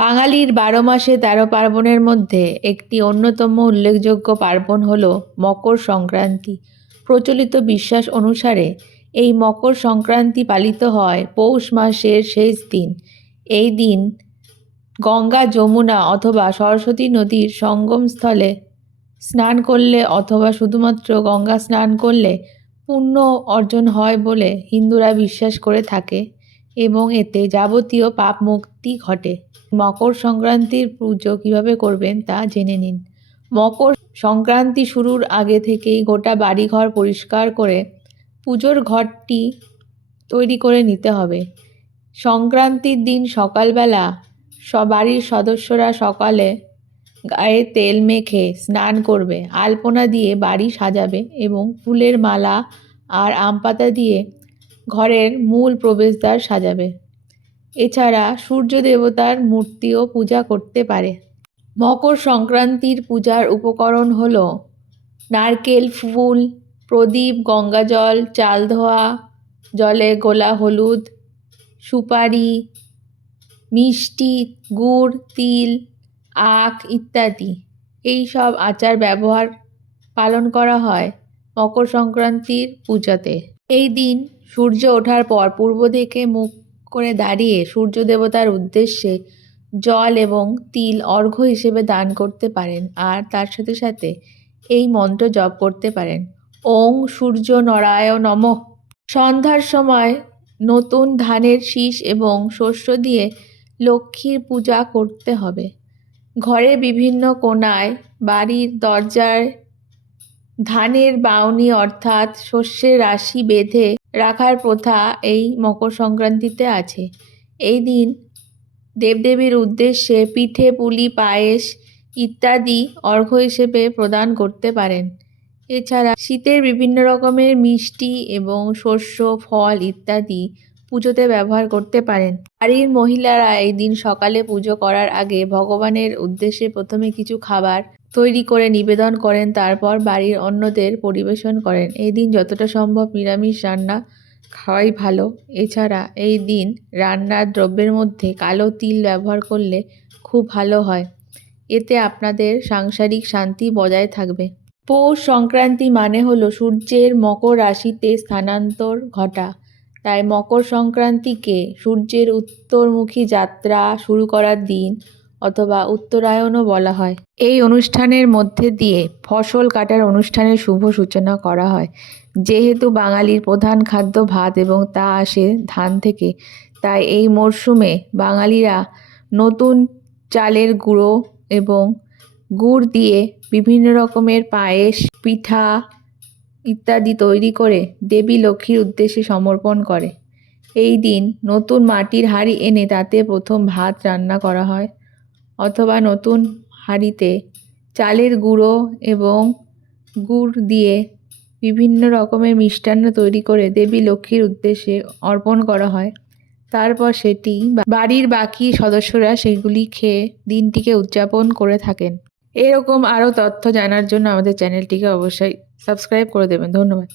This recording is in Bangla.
বাঙালির ১২ মাসে ১৩ পার্বণের মধ্যে একটি অন্যতম উল্লেখযোগ্য পার্বণ হল মকর সংক্রান্তি। প্রচলিত বিশ্বাস অনুসারে এই মকর সংক্রান্তি পালিত হয় পৌষ মাসের শেষ দিন। এই দিন গঙ্গা, যমুনা অথবা সরস্বতী নদীর সঙ্গমস্থলে স্নান করলে অথবা শুধুমাত্র গঙ্গা স্নান করলে পুণ্য অর্জন হয় বলে হিন্দুরা বিশ্বাস করে থাকে এবং এতে যাবতীয় পাপ মুক্তি ঘটে। মকর সংক্রান্তির পুজো কিভাবে করবেন তা জেনে নিন। মকর সংক্রান্তি শুরুর আগে থেকেই গোটা বাড়িঘর পরিষ্কার করে পুজোর ঘরটি তৈরি করে নিতে হবে। সংক্রান্তির দিন সকালবেলা বাড়ির সদস্যরা সকালে গায়ে তেল মেখে স্নান করবে, আলপনা দিয়ে বাড়ি সাজাবে এবং ফুলের মালা আর আম পাতা দিয়ে ঘরের মূল প্রবেশদ্বার সাজাবে। এছাড়া সূর্য দেবতার মূর্তিও পূজা করতে পারে। মকর সংক্রান্তির পূজার উপকরণ হল নারকেল, ফুল, প্রদীপ, গঙ্গাজল, চাল ধোয়া জলে গোলা হলুদ, সুপারি, মিষ্টি, গুড়, তিল, আখ ইত্যাদি। এই সব আচার ব্যবহার পালন করা হয় মকর সংক্রান্তির পূজাতে। এই দিন সূর্য ওঠার পর পূর্ব দিকে মুখ করে দাঁড়িয়ে সূর্য দেবতার উদ্দেশ্যে জল এবং তিল অর্ঘ্য হিসেবে দান করতে পারেন আর তার সাথে সাথে এই মন্ত্র জপ করতে পারেন, ওং সূর্য নারায়ণ নমঃ। সন্ধ্যার সময় নতুন ধানের শীষ এবং শস্য দিয়ে লক্ষ্মীর পূজা করতে হবে। ঘরের বিভিন্ন কোণায়, বাড়ির দরজায় ধানের বাউনি অর্থাৎ শস্যের রাশি বেঁধে রাখার প্রথা এই মকর সংক্রান্তিতে আছে। এই দিন দেবদেবীর উদ্দেশ্যে পিঠে, পুলি, পায়েস ইত্যাদি অর্ঘ্য হিসেবে প্রদান করতে পারেন। এছাড়া শীতের বিভিন্ন রকমের মিষ্টি এবং শস্য, ফল ইত্যাদি পুজোতে ব্যবহার করতে পারেন। বাড়ির মহিলারা এই দিন সকালে পুজো করার আগে ভগবানের উদ্দেশ্যে প্রথমে কিছু খাবার তৈরি করে নিবেদন করেন, তারপর বাড়ির অন্যদের পরিবেশন করেন। এই দিন যতটা সম্ভব নিরামিষ রান্না খাওয়াই ভালো। এছাড়া এই দিন রান্নার দ্রব্যের মধ্যে কালো তিল ব্যবহার করলে খুব ভালো হয়। এতে আপনাদের সাংসারিক শান্তি বজায় থাকবে। পৌষ সংক্রান্তি মানে হলো সূর্যের মকর রাশিতে স্থানান্তর ঘটা। তাই মকর সংক্রান্তিকে সূর্যের উত্তরমুখী যাত্রা শুরু করার দিন অথবা উত্তরায়ণও বলা হয়। এই অনুষ্ঠানের মধ্যে দিয়ে ফসল কাটার অনুষ্ঠানের শুভ সূচনা করা হয়। যেহেতু বাঙালির প্রধান খাদ্য ভাত এবং তা আসে ধান থেকে, তাই এই মরশুমে বাঙালিরা নতুন চালের গুঁড়ো এবং গুড় দিয়ে বিভিন্ন রকমের পায়েস, পিঠা ইত্যাদি তৈরি করে দেবী লক্ষ্মীর উদ্দেশ্যে সমর্পণ করে। এই দিন নতুন মাটির হাঁড়ি এনে তাতে প্রথম ভাত রান্না করা হয় অথবা নতুন হাঁড়িতে চালের গুঁড়ো এবং গুড় দিয়ে বিভিন্ন রকমের মিষ্টান্ন তৈরি করে দেবী লক্ষ্মীর উদ্দেশ্যে অর্পণ করা হয়। তারপর সেটি বাড়ির বাকি সদস্যরা সেগুলি খেয়ে দিনটিকে উদযাপন করে থাকেন। এরকম আরও তথ্য জানার জন্য আমাদের চ্যানেলটিকে অবশ্যই সাবস্ক্রাইব করে দেবেন। ধন্যবাদ।